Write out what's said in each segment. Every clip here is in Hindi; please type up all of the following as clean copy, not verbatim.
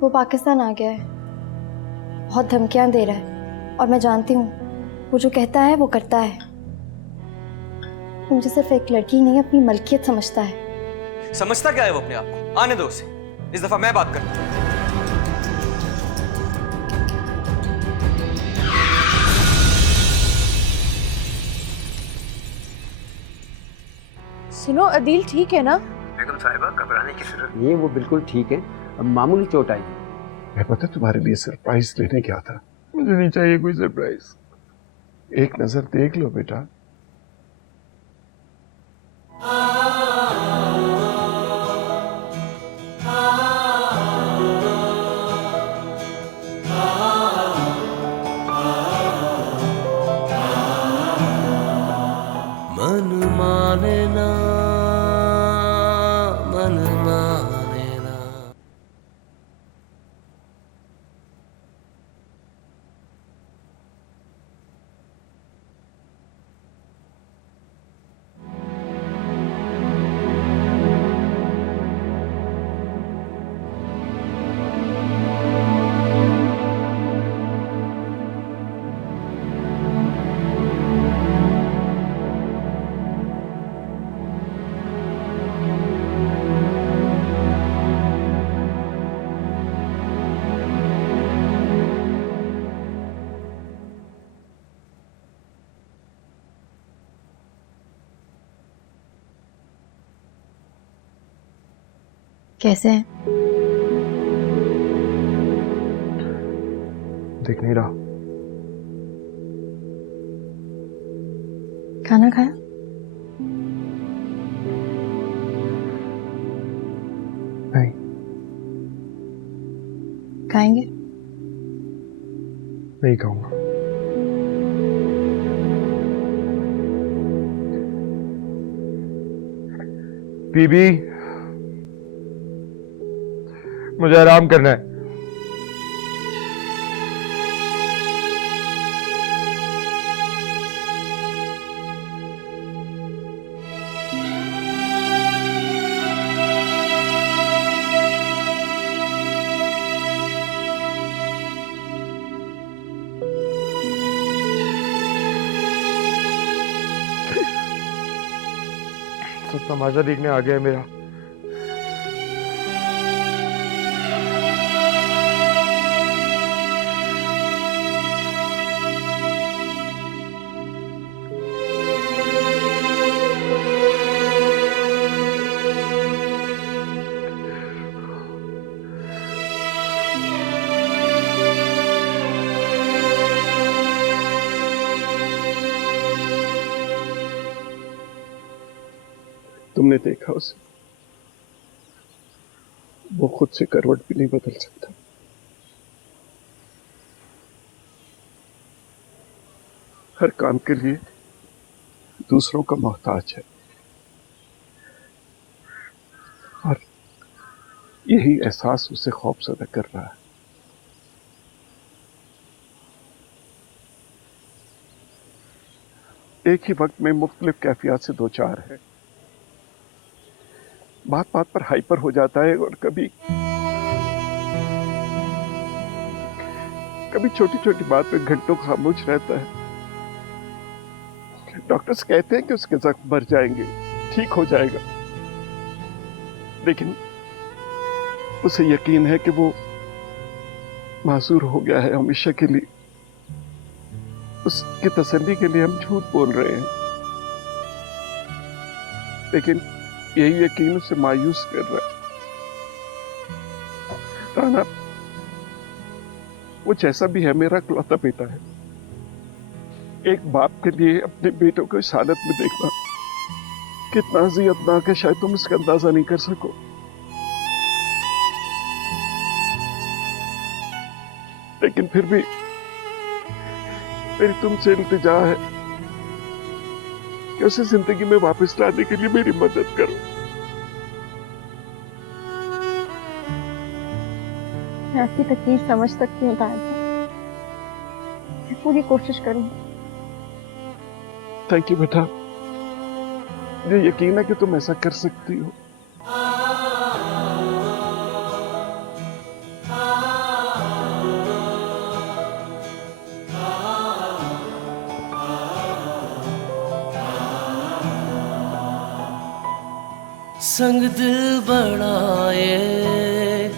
वो पाकिस्तान आ गया है, बहुत धमकियां दे रहा है और मैं जानती हूँ वो जो कहता है वो करता है। वो मुझे सिर्फ एक लड़की नहीं अपनी मलकियत समझता है। समझता क्या है वो अपने आप को? आने दो उसे, इस दफा मैं बात करता हूँ। सुनो, अदील ठीक है ना? बेगम साहिबा, घबराने की जरूरत नहीं है, वो बिल्कुल ठीक है। अब मामूली चोट आई है। मैं पता तुम्हारे लिए सरप्राइज लेने गया था। मुझे नहीं चाहिए कोई सरप्राइज। एक नजर देख लो बेटा। मन माने ना, मन माने ना। कैसे हैं? दिख नहीं रहा। खाना खाया? नहीं। खाएंगे? नहीं खाऊंगा। बीबी, मुझे आराम करना है। सब तमाशा देखने आ गया है मेरा। तुमने देखा उसे, वो खुद से करवट भी नहीं बदल सकता। हर काम के लिए दूसरों का मोहताज है और यही एहसास उसे खौफजदा कर रहा है। एक ही वक्त में मुख्तलिफ कैफियत से दो चार है। बात बात पर हाइपर हो जाता है और कभी कभी छोटी छोटी बात पे घंटों खामोश रहता है। डॉक्टर्स कहते हैं कि उसके जख्म भर जाएंगे, ठीक हो जाएगा, लेकिन उसे यकीन है कि वो मासूर हो गया है हमेशा के लिए। उसकी तसल्ली के लिए हम झूठ बोल रहे हैं, लेकिन यही यकीन उसे मायूस कर रहा है। राना, वो जैसा भी है मेरा इकलौता बेटा है। एक बाप के लिए अपने बेटों को इस हालत में देखना कितना अज़ियतनाक है, शायद तुम इसका अंदाजा नहीं कर सको। लेकिन फिर भी मेरी तुमसे इल्तिजा है कि उसे जिंदगी में वापस लाने के लिए मेरी मदद करो। मैं आपकी तकलीफ समझ सकती हूँ ताज। मैं पूरी कोशिश करूंगी। थैंक यू बेटा, मुझे यकीन है कि तुम ऐसा कर सकती हो। संग दिल बड़ा ये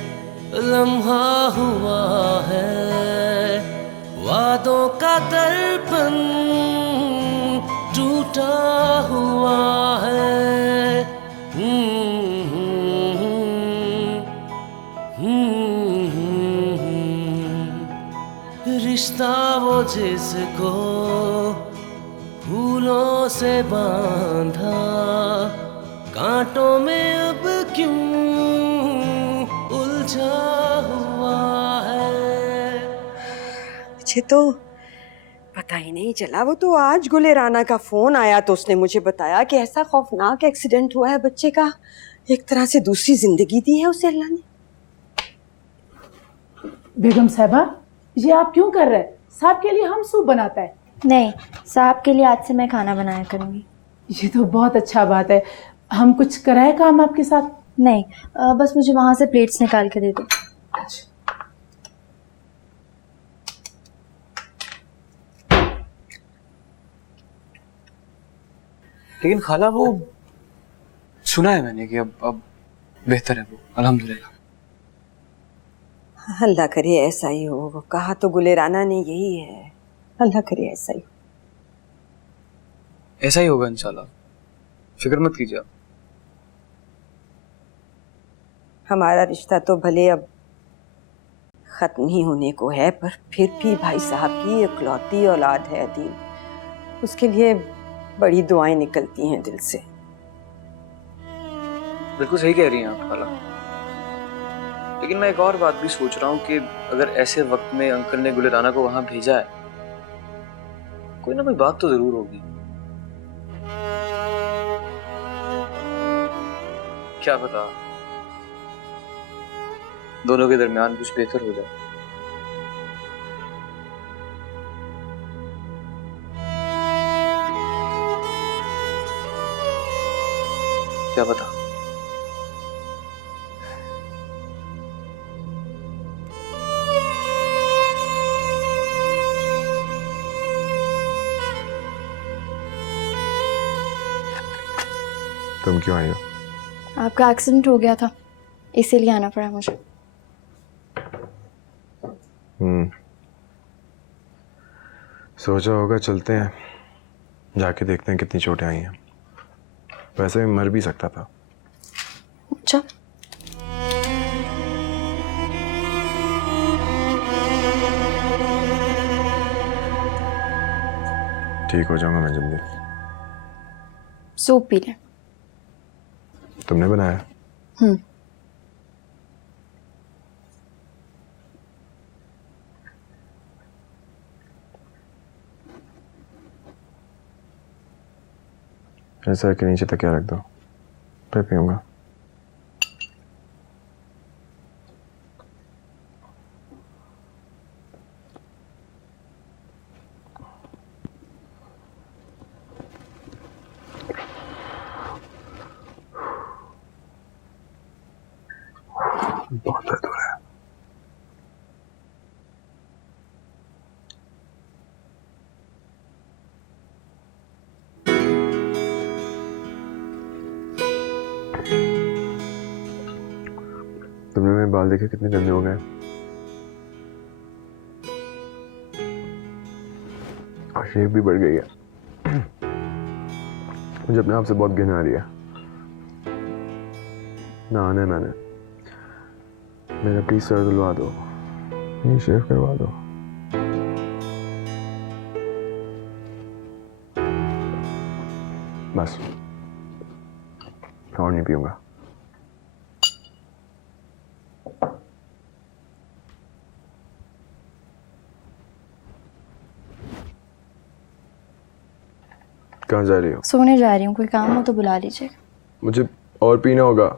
लम्हा हुआ है, वादों का दर्पण टूटा हुआ है। रिश्ता वो जिसको फूलों से बांधा, कांटों में अब क्यों उलझा हुआ है। मुझे तो पता ही नहीं चला। वो तो आज गुले राना का फोन आया तो उसने मुझे बताया कि ऐसा खौफनाक एक्सीडेंट हुआ है बच्चे का, एक तरह से दूसरी जिंदगी दी है उसे अल्लाह ने। बेगम साहबा, ये आप क्यों कर रहे हैं? साहब के लिए हम सूप बनाता है। नहीं, साहब के लिए आज से मैं खाना बनाया करूँगी। ये तो बहुत अच्छा बात है। हम कुछ कराए काम आपके साथ? नहीं, बस मुझे वहाँ से प्लेट्स निकाल के दे दो। लेकिन खाला वो सुना है मैंने कि अब बेहतर है वो, अल्हम्दुलिल्लाह। अल्लाह करे ऐसा ही हो। वो कहा तो गुले राना ने यही है, अल्लाह करे ऐसा ही हो। ऐसा ही होगा इंशाल्लाह, फिक्र मत कीजिए आप। हमारा रिश्ता तो भले अब खत्म ही होने को है, पर फिर भी भाई साहब की इकलौती औलाद है अदील, उसके लिए बड़ी दुआएं निकलती हैं दिल से। बिल्कुल सही कह रही हैं आप खाला, लेकिन मैं एक और बात भी सोच रहा हूँ कि अगर ऐसे वक्त में अंकल ने गुले राना को वहां भेजा है, कोई ना कोई बात तो जरूर होगी। क्या पता दोनों के दरमियान कुछ बेहतर हो जाए। क्या पता। तुम क्यों आई हो? आपका एक्सीडेंट हो गया था, इसीलिए आना पड़ा मुझे। सोचा होगा चलते हैं, जाके देखते हैं कितनी चोटें आई हैं। वैसे मर भी सकता था। अच्छा, ठीक हो जाऊंगा मैं जल्दी। सूप पी ले। तुमने बनाया? ऐसा कि नीचे तकिया रख दो, फिर पीऊंगा। बहुत दर्द हो रहा है। तुमने मेरे बाल देखे कितने गंदे हो गए, और शेप भी बढ़ गई है। मुझे अपने आप से बहुत घिन आ रही है। नहाना है मैंने। मेरा प्लीज सर धुलवा दो, ये शेव करवा दो। बस, और नहीं पीऊंगा। कहाँ जा रही हो? सोने जा रही हूँ, कोई काम हो तो बुला लीजिए। मुझे और पीना होगा।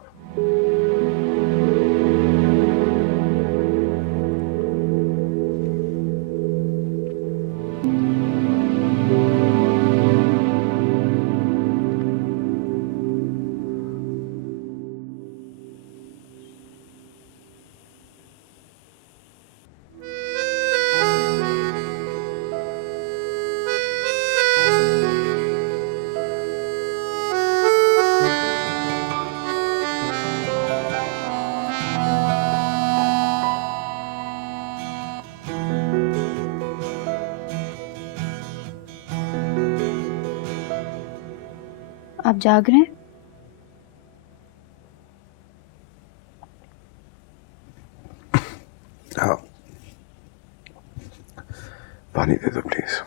आप जाग रहे हैं? हाँ, पानी दे दो प्लीज।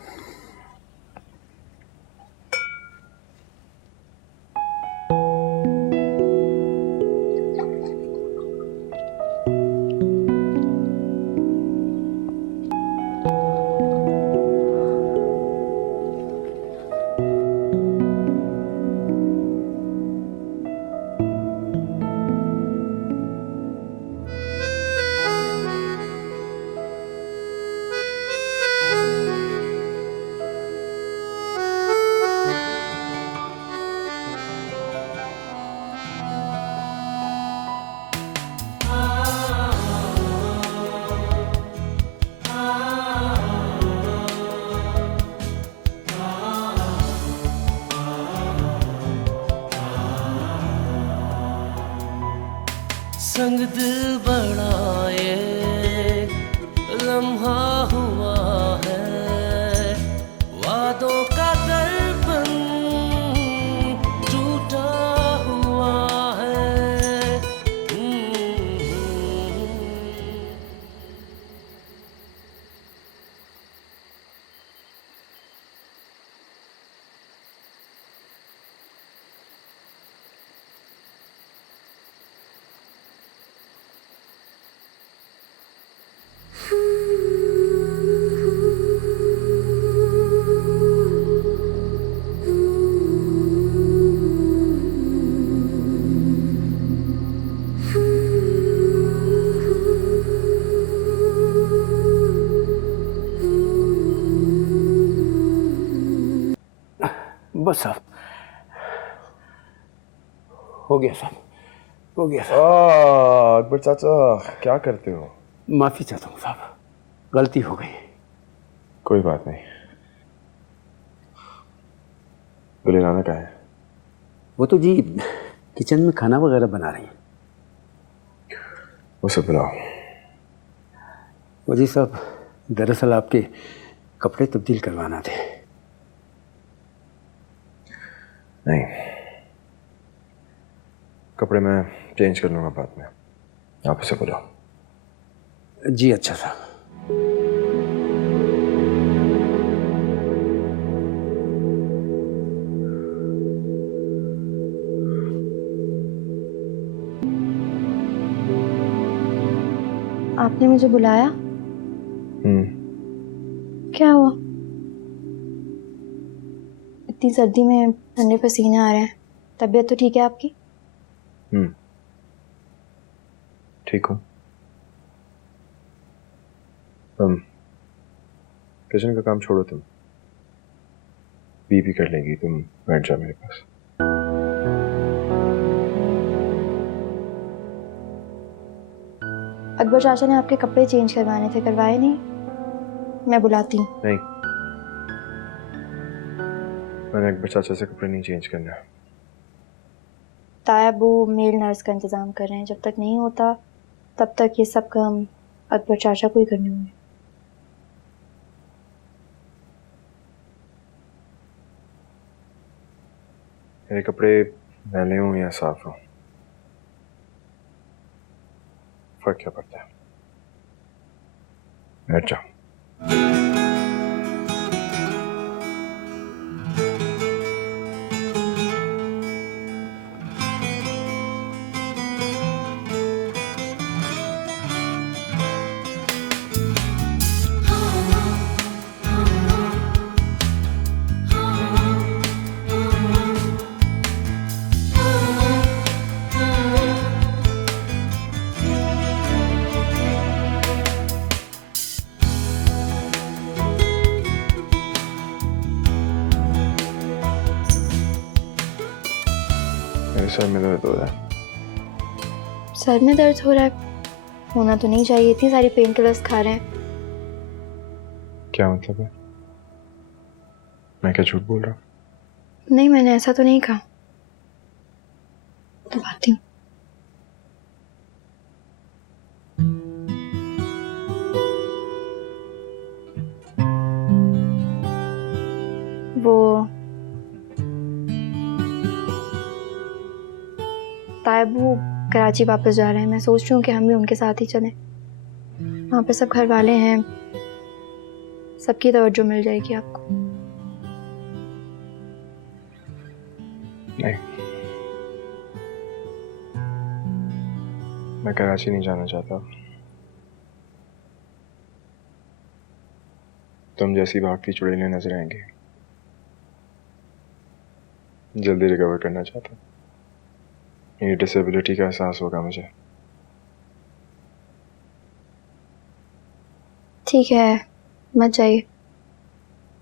संग दिल बड़ा ये लम्हा हुआ है, वादों का दर्पण टूटा हुआ है। बस साहब, हो गया साहब, हो गया साहब। अकबर चाचा क्या करते हो? माफी चाहता हूँ साहब, गलती हो गई। कोई बात नहीं। गुलेराना कहाँ है? वो तो जी किचन में खाना वगैरह बना रही हैं। उसे बुलाओ। वो जी साहब, दरअसल आपके कपड़े तब्दील करवाना थे। नहीं, कपड़े मैं चेंज कर लूंगा बाद में, आप उसे बुलाओ। जी अच्छा साहब। आपने मुझे बुलाया? क्या हुआ? इतनी सर्दी में ठंडे पसीने आ रहे हैं। तबीयत तो ठीक है आपकी? ठीक हूँ। किचन का काम छोड़ो, तुम बीबी कर लेगी, तुम बैठ जाओ मेरे पास। अकबर चाचा ने आपके कपड़े चेंज करवाने थे, करवाए नहीं? मैं बुलाती हूँ। नहीं, मैंने अकबर चाचा से कपड़े नहीं चेंज करना। ताया वो मेल नर्स का इंतजाम कर रहे हैं, जब तक नहीं होता तब तक ये सब काम अकबर चाचा को ही करने होंगे। मेरे कपड़े मैले हों या साफ हों, फर्क क्या पड़ता है? बैठ जाओ। मेरे सर में दर्द हो रहा है। सर में दर्द हो रहा है? होना तो नहीं चाहिए, इतनी सारी पेन किलर्स खा रहे हैं। क्या मतलब है? मैं क्या झूठ बोल रहा हूँ? नहीं, मैंने ऐसा तो नहीं कहा। तो आती हूँ। वो तायबू कराची वापस जा रहे हैं। मैं सोच रही हूँ कि हम भी उनके साथ ही चलें। वहाँ पे सब घर वाले हैं, सबकी तवज्जो मिल जाएगी आपको। नहीं, मैं कराची नहीं जाना चाहता। तुम जैसी भागती चुड़ैलें नजर आएंगी। जल्दी रिकवर करना चाहता हूँ। मेरी डिसेबिलिटी का एहसास होगा मुझे। ठीक है, मत जाइए।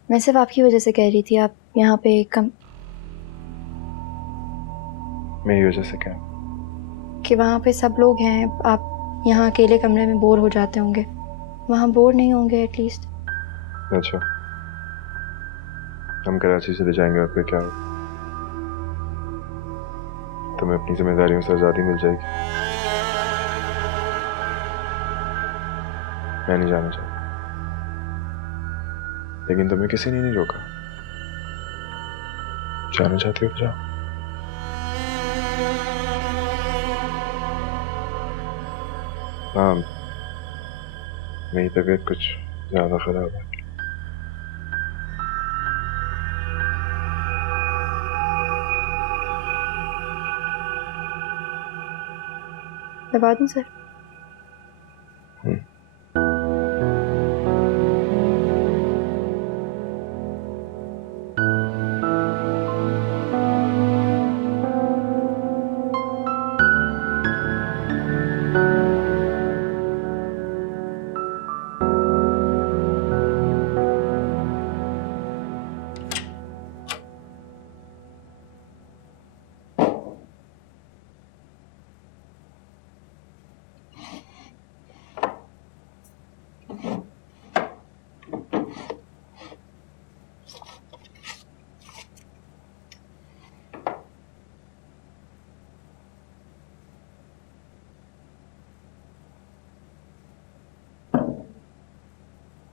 मैं सिर्फ आपकी वजह से कह रही थी। आप यहाँ पे कम मेरी वजह से क्या? कि वहाँ पे सब लोग हैं, आप यहाँ अकेले कमरे में बोर हो जाते होंगे। वहाँ बोर नहीं होंगे एटलीस्ट। अच्छा, हम कराची चले जाएंगे और फिर क्या होगा? तुम्हें अपनी जिम्मेदारियों से आज़ादी मिल जाएगी। मैं नहीं जाना चाहता, लेकिन तुम्हें किसी ने नहीं रोका। जाना चाहते हो तो जाओ। हाँ, मेरी तबीयत कुछ ज़्यादा खराब है। दबा दूँ सर?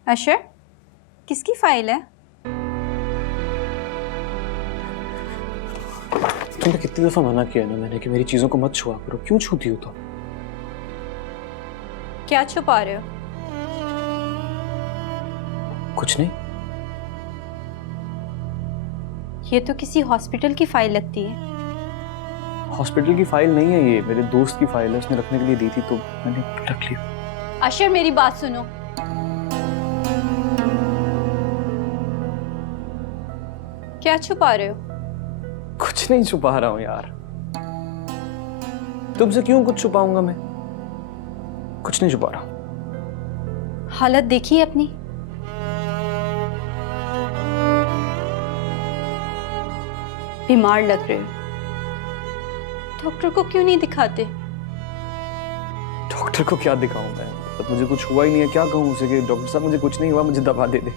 अशर, किसकी फाइल है? तुम्हें कितनी दफा मना किया ना मैंने कि मेरी चीजों को मत छुआ करो। क्यों छूती हो तुम? क्या छुपा रहे हो? कुछ नहीं। ये तो किसी हॉस्पिटल की फाइल लगती है। हॉस्पिटल की फाइल नहीं है ये, मेरे दोस्त की फाइल है। उसने रखने के लिए दी थी तो मैंने रख ली। अशर, मेरी बात सुनो। क्या छुपा रहे हो? कुछ नहीं छुपा रहा हूं यार। तुमसे क्यों कुछ छुपाऊंगा मैं? कुछ नहीं छुपा रहा। हालत देखिए अपनी। बीमार लग रहे हो। डॉक्टर को क्यों नहीं दिखाते? डॉक्टर को क्या दिखाऊं मैं? तो मुझे कुछ हुआ ही नहीं है। क्या कहूं उसे कि डॉक्टर साहब मुझे कुछ नहीं हुआ, मुझे दवा दे दे।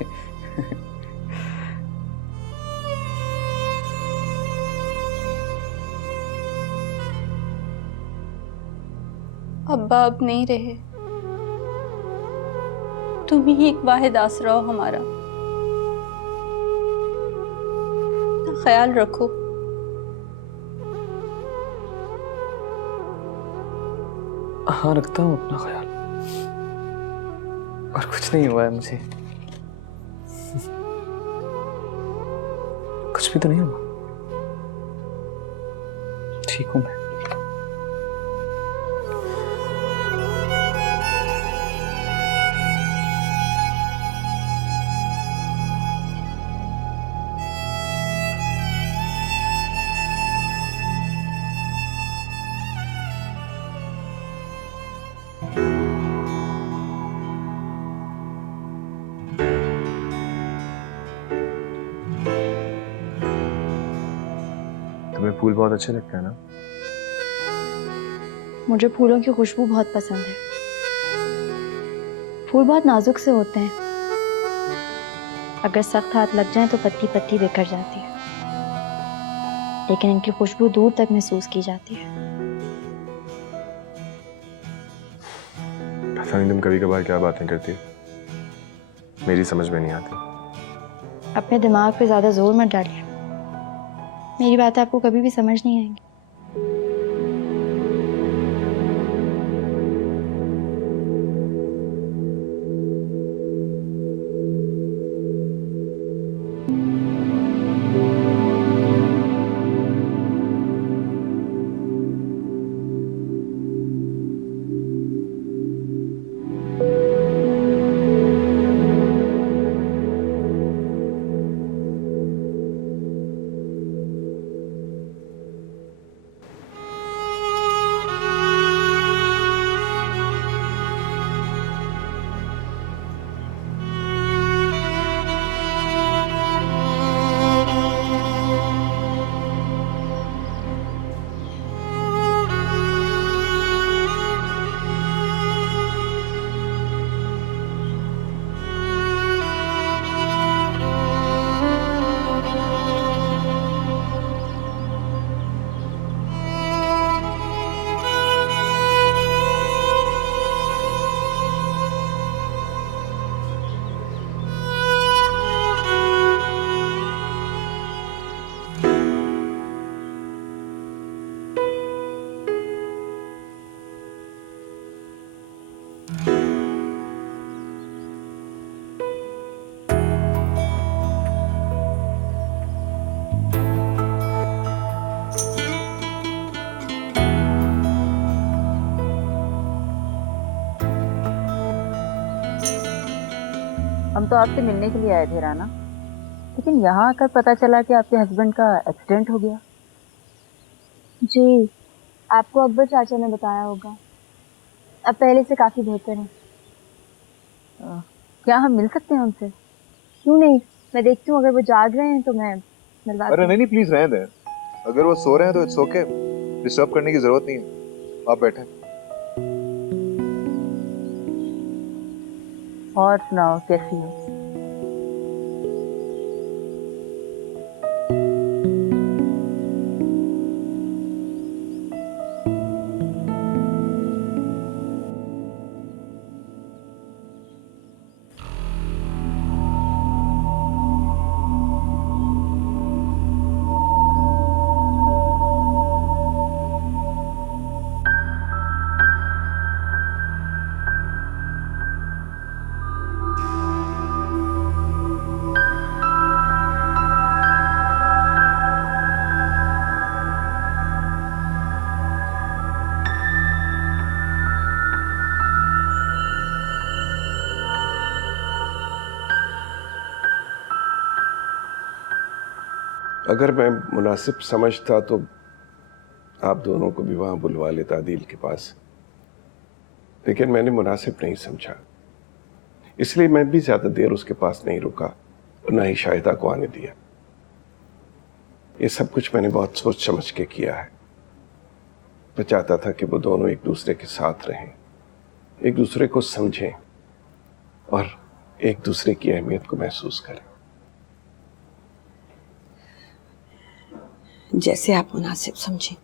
अब्बा अब नहीं रहे। तुम ही एक वाहिद आसरा हो हमारा। ख्याल रखो। हाँ, रखता हूँ अपना ख्याल। और कुछ नहीं हुआ है मुझे। कुछ भी तो नहीं हुआ। ठीक हूँ मैं। तुम्हें फूल बहुत अच्छे लगते हैं ना? मुझे फूलों की खुशबू बहुत पसंद है। फूल बहुत नाजुक से होते हैं। अगर सख्त हाथ लग जाए तो पत्ती पत्ती बिखर जाती है, लेकिन इनकी खुशबू दूर तक महसूस की जाती है। पता नहीं तुम कभी कभार क्या बातें करती हो, मेरी समझ में नहीं आती। अपने दिमाग पे ज्यादा जोर मत डालिए। मेरी बातें आपको कभी भी समझ नहीं आएंगी। हम तो आपसे मिलने के लिए आए थे राना, लेकिन यहाँ आकर पता चला कि आपके हस्बैंड का एक्सीडेंट हो गया। जी, आपको अकबर चाचा ने बताया होगा। अब पहले से काफ़ी बेहतर है। क्या हम मिल सकते हैं उनसे? क्यों नहीं, मैं देखती हूँ, अगर वो जाग रहे हैं तो मैं मिलवाती अरे हूँ। नहीं नहीं, प्लीज रहने दें। अगर वो सो रहे हैं तो इट्स ओके, डिस्टर्ब करने की जरूरत नहीं है, आप बैठे। और सुनाओ, कैसी हो? अगर मैं मुनासिब समझता तो आप दोनों को भी वहां बुलवा लेता आदिल के पास, लेकिन मैंने मुनासिब नहीं समझा, इसलिए मैं भी ज्यादा देर उसके पास नहीं रुका और ना ही शाहिदा को आने दिया। ये सब कुछ मैंने बहुत सोच समझ के किया है। मैं चाहता था कि वो दोनों एक दूसरे के साथ रहें, एक दूसरे को समझें और एक दूसरे की अहमियत को महसूस करें। जैसे आप मुनासिब समझें।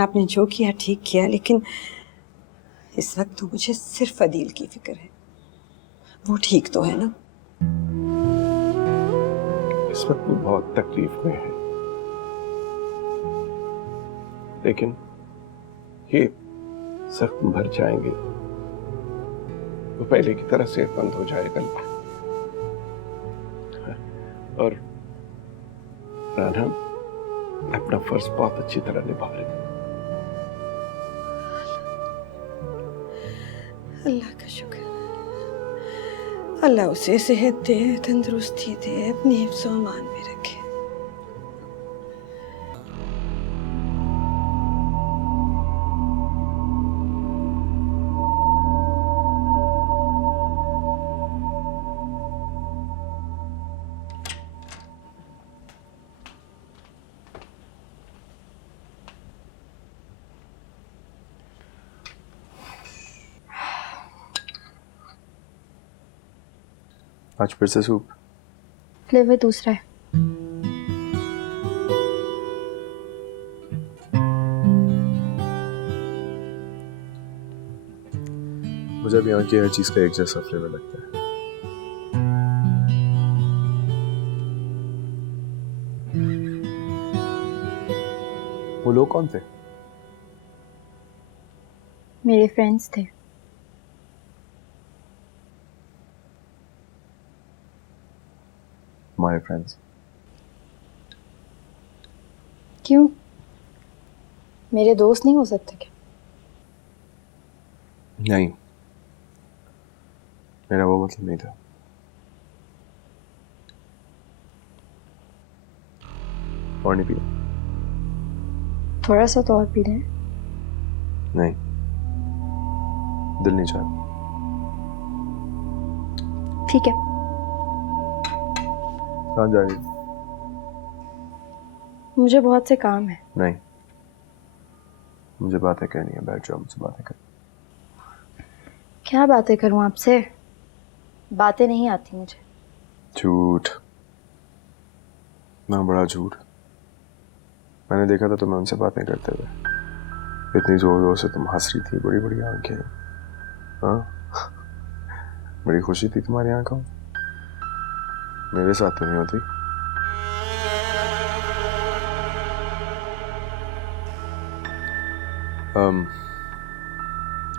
आपने जो किया ठीक किया, लेकिन इस वक्त तो मुझे सिर्फ अदील की फिक्र है। वो ठीक तो है ना? इस वक्त वो बहुत तकलीफ में है, लेकिन ये जख्म भर जाएंगे, वो पहले की तरह सेहतमंद हो जाएगा। और राना अपना फर्ज बहुत अच्छी तरह निभा रहे हैं। अल्लाह का शुक्र। अल्लाह उसे सेहत दे, तंदुरुस्ती दे, अपनी हिफ्ज़ व अमान में रखे। आज फिर से सूप? फ्लेवर दूसरा है। मुझे अब यहाँ की हर चीज का एक जैसा फ्लेवर लगता है। वो लोग कौन थे? मेरे फ्रेंड्स थे। My friends? क्यों, मेरे दोस्त नहीं हो सकते क्या? नहीं, मेरा वो मतलब नहीं था। और नहीं पिया? थोड़ा सा तो और पी लें। नहीं, दिल नहीं चाह। ठीक है। कहाँ जा रही? मुझे बहुत से काम है। नहीं, मुझे बातें करनी है। बैठ जाओ, मुझसे बातें कर। क्या बातें करूं आपसे? बातें नहीं आती मुझे। झूठ ना, बड़ा झूठ। मैंने देखा था तुम्हें उनसे बातें करते हुए। इतनी जोर जोर से तुम हंस रही थी, बड़ी बड़ी आंखें। हाँ, बड़ी खुशी थी तुम्हारी आंखों। मेरे साथ तो नहीं होती।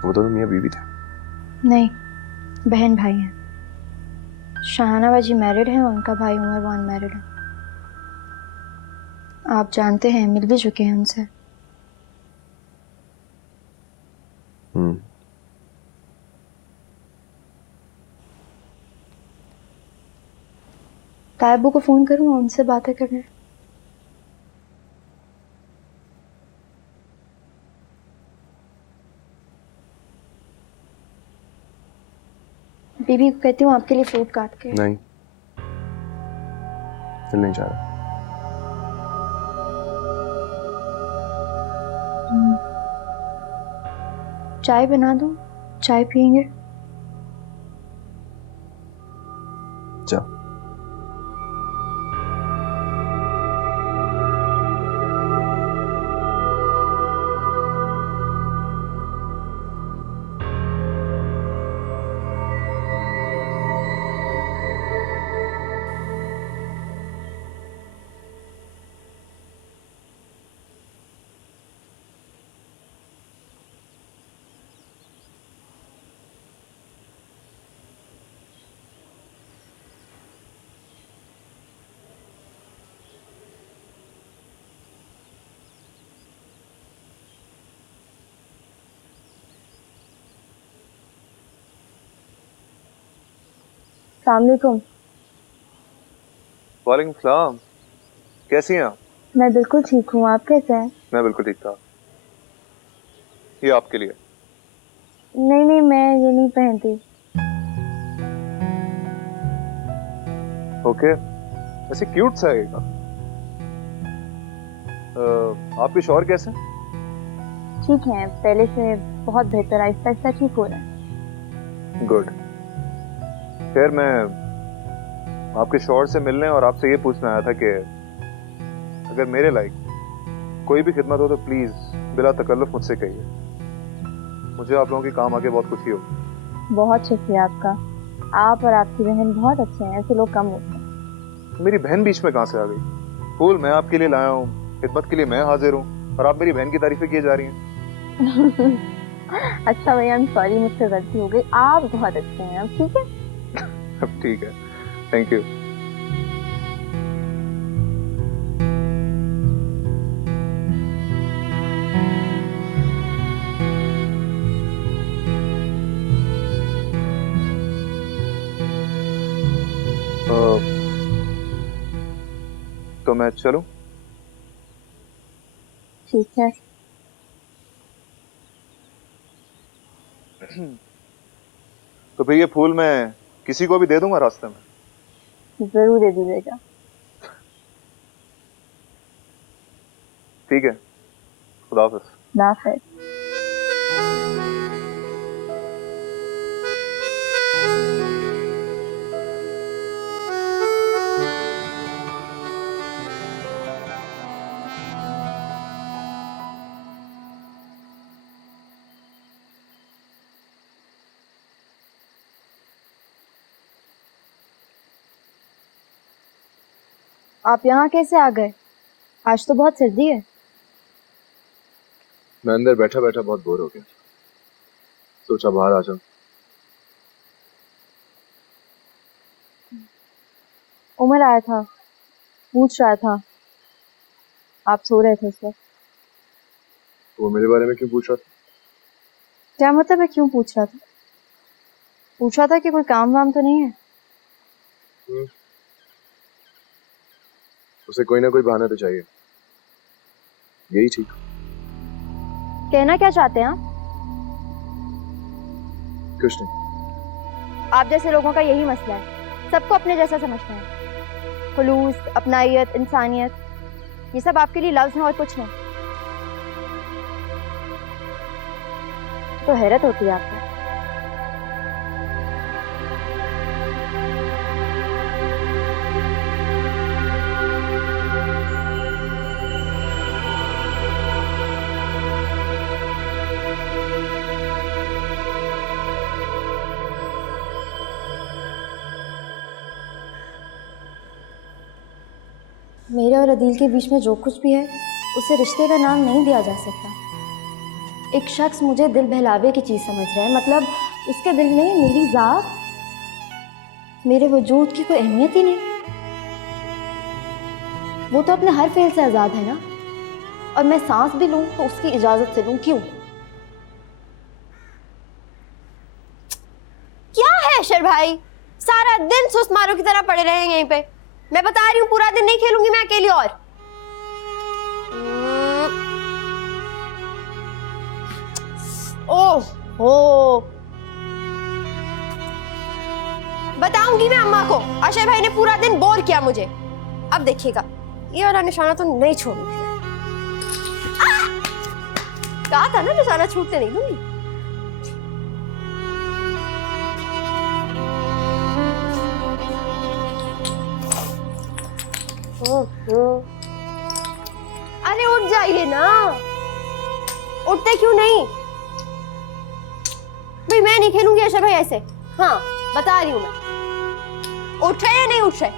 वो तो मियाँ बीवी थे। नहीं, बहन भाई हैं। शाहाना बाजी मैरिड है, उनका भाई उमर वो अनमैरिड है। आप जानते हैं, मिल भी चुके हैं उनसे। तायबू को फ़ोन करूँ, उनसे बातें करने। बीबी को कहती हूँ आपके लिए फ्रूट काट के। नहीं, दिल नहीं चाह रहा। चाय बना दूँ? चाय पियेंगे? जाओ। अस्सलामुअलैकुम। वालेकुम सलाम। कैसी हैं आप? मैं बिल्कुल ठीक हूँ, आप कैसे हैं? मैं बिल्कुल ठीक था। ये आपके लिए। नहीं नहीं, मैं ये नहीं पहनती। ओके, वैसे क्यूट सा है। आपके शौहर कैसे हैं? ठीक है, पहले से बहुत बेहतर, आहिस्ता आहिस्ता ठीक हो रहा है। गुड। खैर, मैं आपके शौहर से मिलने और आपसे ये पूछना आया था कि अगर मेरे लायक कोई भी खिदमत हो तो प्लीज बिला तकल्लुफ मुझसे कहिए। मुझे आप लोगों के काम आके बहुत खुशी होगी। बहुत शुक्रिया आपका। आप और आपकी बहन बहुत अच्छे हैं, ऐसे लोग कम होते हैं। मेरी बहन बीच में कहाँ से आ गई? फूल मैं आपके लिए लाया हूँ, खिदमत के लिए मैं हाजिर हूँ, और आप मेरी बहन की तारीफें किए जा रही हैं। अच्छा भैया, I'm सॉरी, मुझसे गलती हो गई। आप बहुत अच्छे हैं, अब ठीक है? अब ठीक है, थैंक यू। तो मैं चलूं? ठीक है। तो फिर ये फूल मैं किसी को भी दे दूंगा रास्ते में? जरूर दे दीजिएगा। ठीक है, खुदा हाफिज। नाफिज। आप यहाँ कैसे आ गए? आज तो बहुत सर्दी है। मैं अंदर बैठा बैठा बहुत बोर हो गया, सोचा बाहर आ जाऊं। उमर आया था, पूछ रहा था आप सो रहे थे उस वक्त। वो मेरे बारे में क्यों पूछ रहा था? क्या मतलब है क्यों पूछ रहा था? पूछ रहा था कि कोई काम वाम तो नहीं है। उसे कोई ना कोई बहाना तो चाहिए, यही ठीक। कहना क्या चाहते हैं आप? कुछ नहीं। आप जैसे लोगों का यही मसला है, सबको अपने जैसा समझते हैं। खुलूस, अपनाइयत, इंसानियत, ये सब आपके लिए लफ्ज़ हैं और कुछ नहीं। तो हैरत होती है आपको। मेरे और अदील के बीच में जो कुछ भी है उसे रिश्ते का नाम नहीं दिया जा सकता। एक शख्स मुझे दिल बहलावे की चीज़ समझ रहा है, मतलब उसके दिल में मेरी ज़ात, मेरे वजूद की कोई अहमियत ही नहीं। वो तो अपने हर फेल से आज़ाद है ना, और मैं सांस भी लूँ तो उसकी इजाज़त से लूँ। क्यों? क्या है अशर भाई, सारा दिन सुस्त मारो की तरह पड़े रहेंगे यहीं पे। मैं बता रही हूँ पूरा दिन नहीं खेलूंगी मैं अकेली और। ओह हो, बताऊंगी मैं अम्मा को। अशय भाई ने पूरा दिन बोर किया मुझे। अब देखिएगा ये वाला निशाना तो नहीं छोड़ूंगी। कहा था ना निशाना छूटने नहीं दूंगी। अरे उठ जाइए ना, उठते क्यों नहीं? भाई मैं नहीं खेलूंगी अशय भाई ऐसे। हाँ बता रही हूं मैं। उठ रहे या नहीं उठ रहे?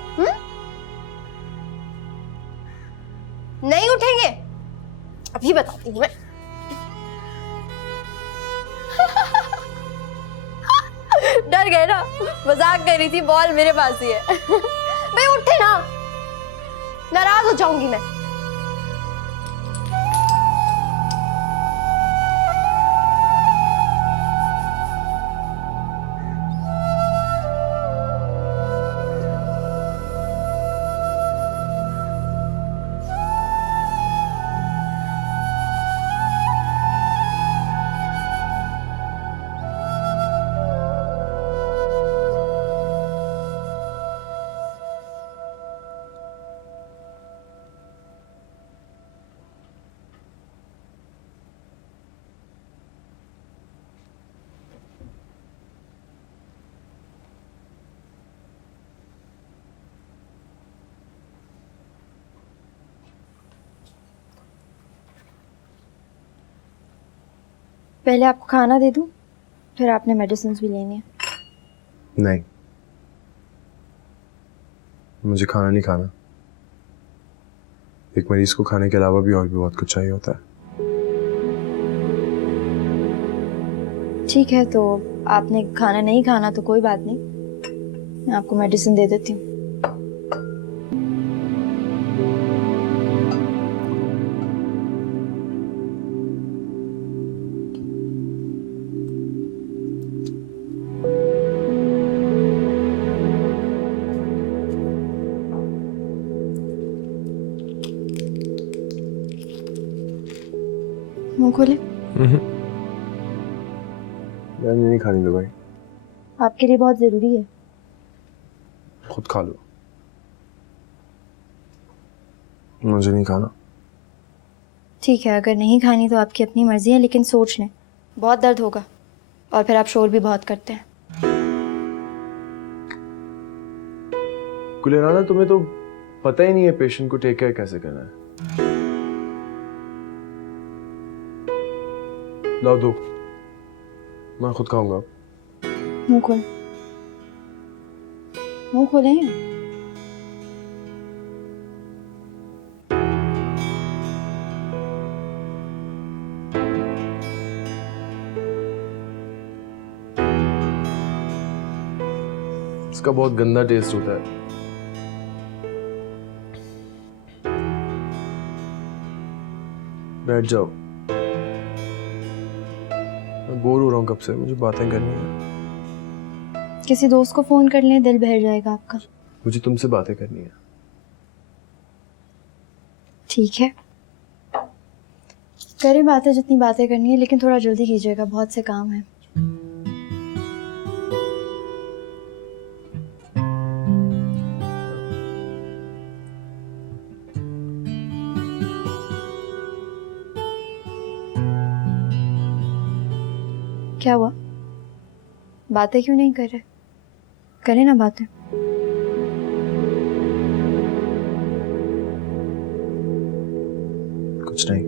नहीं उठेंगे? अभी बताती हूँ मैं। डर गए ना, मजाक कर रही थी, बॉल मेरे पास ही है। भाई उठे ना, नाराज हो जाऊंगी मैं। पहले आपको खाना दे दूं, फिर आपने मेडिसिन भी लेनी है। नहीं, मुझे खाना नहीं खाना। एक मरीज को खाने के अलावा भी और भी बहुत कुछ चाहिए होता है। ठीक है, तो आपने खाना नहीं खाना तो कोई बात नहीं, मैं आपको मेडिसिन दे देती हूँ। मुंह खोले। मैंने नहीं खानी दवाई। आपके लिए बहुत जरूरी है। खुद खा लो, मुझे नहीं खाना। ठीक है, अगर नहीं खानी तो आपकी अपनी मर्जी है, लेकिन सोच लें बहुत दर्द होगा और फिर आप शोर भी बहुत करते हैं। कुलेराना, तुम्हें तो पता ही नहीं है पेशेंट को टेक केयर कैसे करना है। लाओ दो, मैं खुद खाऊंगा। मुंह खोल, मुंह खोले। इसका बहुत गंदा टेस्ट होता है। बैठ जाओ, मैं बोर हो रहा हूँ कब से, मुझे बातें करनी है। किसी दोस्त को फोन कर लें, दिल बहल जाएगा आपका। मुझे तुमसे बातें करनी है। ठीक है, करें बातें जितनी बातें करनी है, लेकिन थोड़ा जल्दी कीजिएगा, बहुत से काम है। क्या हुआ? बातें क्यों नहीं कर रहे? करें ना बातें। कुछ नहीं।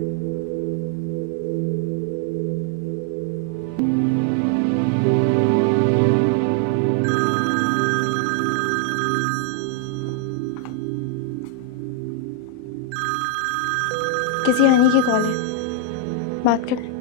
किसी हनी की कॉल है, बात कर लें।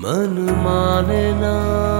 मन माने ना